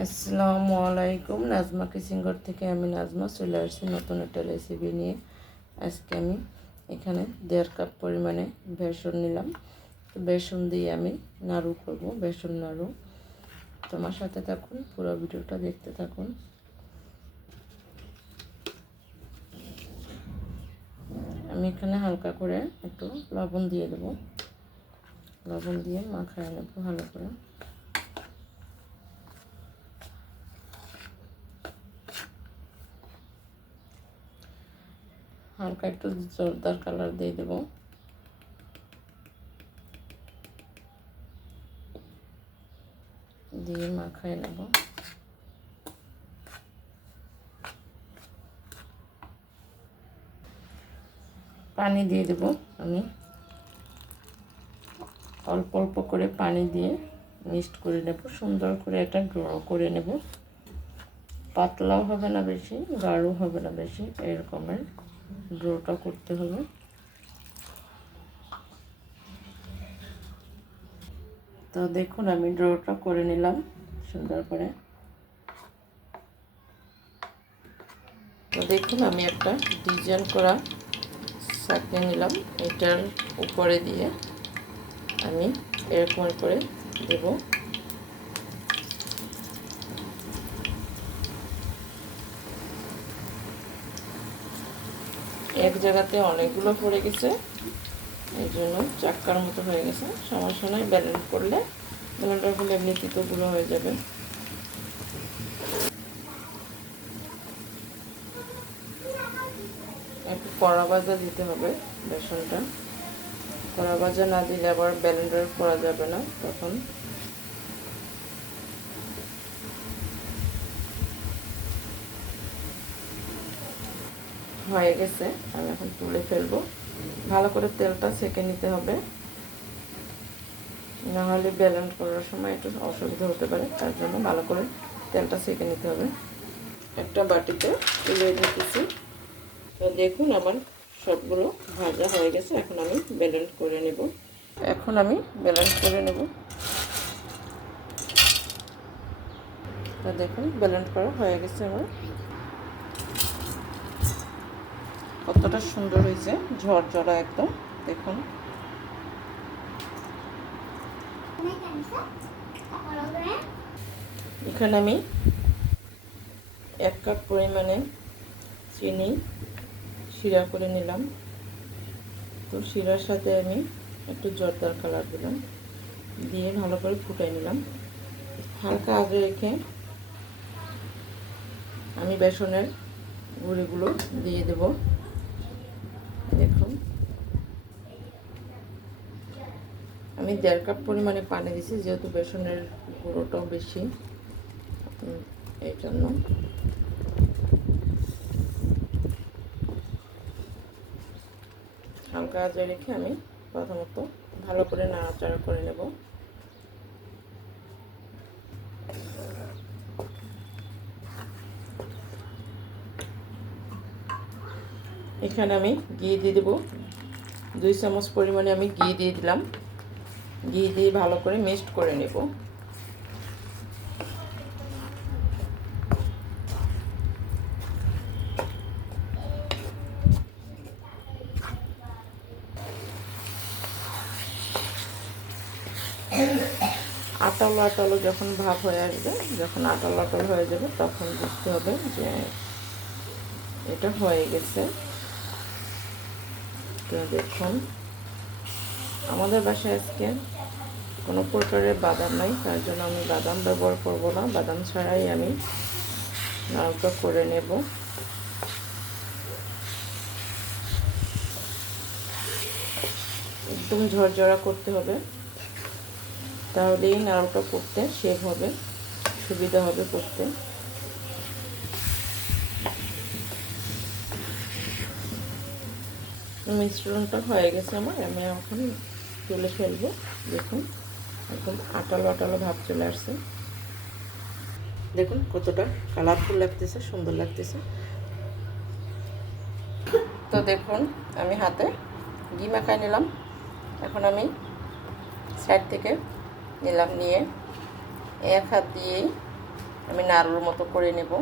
আসসালামু আলাইকুম নাজমা কিচিংঘর থেকে আমি নাজমা চলে আসছি নতুন একটা রেসিপি নিয়ে। আজকে আমি এখানে দেড় কাপ পরিমাণে বেসন নিলাম। তো বেসন দিয়ে আমি নাড়ু করব, বেসন নাড়ু। তোমার সাথে থাকুন, পুরো ভিডিওটা দেখতে থাকুন। আমি এখানে হালকা করে একটু লবণ দিয়ে দেবো। লবণ দিয়ে মাখায় নেব ভালো করে। হালকা একটু জোরদার কালার দিয়ে দেবো। দিয়ে মাখায় নেব। পানি দিয়ে দেব আমি। অল্প অল্প করে পানি দিয়ে মিক্সড করে নেব, সুন্দর করে একটা ড্র করে নেব। পাতলাও হবে না বেশি গাঢ় হবে না বেশি, এরকমের। ড্রোটা করতে হবে। তো দেখুন, আমি ড্রোটা করে নিলাম সুন্দর করে। তো দেখুন, আমি একটা ডিজাইন করা সাকিয়ে নিলাম। এটার উপরে দিয়ে আমি এরকম করে দেবো। এক জায়গাতে অনেকগুলো পড়ে গেছে। এই জন্য চাক্কার মতো হয়ে গেছে। সমস্যা নয় ব্যালেন্স করলে ব্যালেন্ডার করলে এমনি তিতোগুলো হয়ে যাবে। একটু কড়া ভাজা দিতে হবে বেসনটা। কড়া ভাজা না দিলে আবার ব্যালেন্ডার করা যাবে না তখন। হয়ে গেছে, আমি এখন তুলে ফেলব। ভালো করে তেলটা সেকে নিতে হবে। নাহলে ব্যালেন্স করার সময় একটু অসুবিধা হতে পারে, তার জন্য ভালো করে তেলটা সেকে নিতে হবে। একটা বাটিতে তুলে রেখেছি তো দেখুন আমার সবগুলো ভাজা হয়ে গেছে, এখন আমি ব্যালেন্স করে নেব। এখন আমি ব্যালেন্স করে নেব। তো দেখুন ব্যালেন্স করা হয়ে গেছে আমার। কতটা সুন্দর হয়েছে, ঝরঝরা একদম, দেখুন। এখানে আমি এক কাপ পরিমাণে চিনি শিরা করে নিলাম। তো শিরার সাথে আমি একটু জর্দার কালার দিলাম, দিয়ে ভালো করে ফুটাই নিলাম। হালকা আগে রেখে আমি বেসনের গুঁড়িগুলো দিয়ে দেবো। দেখুন। আমি দেড় কাপ পরিমাণে পানি দিছি যেহেতু বেসনের গুঁড়োটাও বেশি। এই জন্য। হালকা আজে রেখে আমি প্রথমত ভালো করে নাড়াচাড়া করে নেব। এখানে আমি ঘি দিয়ে দেবো। দুই চামচ পরিমাণে আমি ঘি দিয়ে দিলাম। ঘি দিয়ে ভালো করে মিক্সড করে নেব। আটালো আটালো যখন ভাব হয়ে আসবে, যখন আটালো আটালো হয়ে যাবে, তখন বুঝতে হবে যে এটা হয়ে গেছে। দেখুন। আমাদের বাসায় আজকে কোনো প্রকারের বাদাম নাই, তার জন্য আমি বাদাম ব্যবহার করব না। বাদাম ছাড়াই আমি নাড়ুটা করে নেব। একদম ঝরঝরা করতে হবে। তাহলেই নাড়ুটা করতে শেখ হবে, সুবিধা হবে করতে। মিশ্রণটা হয়ে গেছে আমার, আমি এখন তুলে ফেলব। দেখুন, একদম আটালো আটালো ভাব চলে আসছে। দেখুন কতটা কালারফুল লাগতেছে, সুন্দর লাগতেছে। তো দেখুন, আমি হাতে ঘি মাখাই নিলাম। এখন আমি সাইড থেকে নিলাম, নিয়ে এক হাত দিয়েই আমি নাড়ুর মতো করে নেব।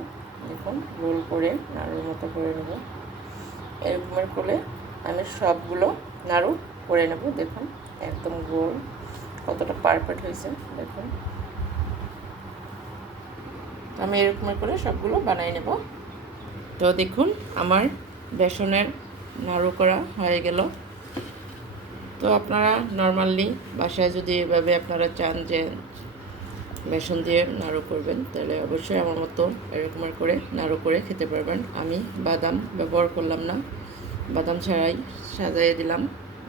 দেখুন রোল করে নাড়ুর মতো করে নেব। এরকমের করে আমি সবগুলো নাড়ু করে নেব, দেখুন, একদম গোল, কতটা পারফেক্ট হয়েছে, দেখুন। আমি এরকমের করে সবগুলো বানিয়ে নেব। তো দেখুন, আমার বেসনের নাড়ু করা হয়ে গেল। তো আপনারা নর্মালি বাসায় যদি এভাবে আপনারা চান যে বেসন দিয়ে নাড়ু করবেন, তাহলে অবশ্যই আমার মতো এরকমের করে নাড়ু করে খেতে পারবেন। আমি বাদাম ব্যবহার করলাম না। বাদাম ছাড়াই সাজাইয়ে দিলাম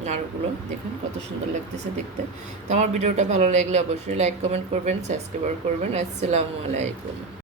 নাড়ুগুলো। দেখুন কত সুন্দর লাগতেছে দেখতে। তো আমার ভিডিওটা ভালো লাগলে অবশ্যই লাইক কমেন্ট করবেন সাবস্ক্রাইব করবেন। আসসালামু আলাইকুম।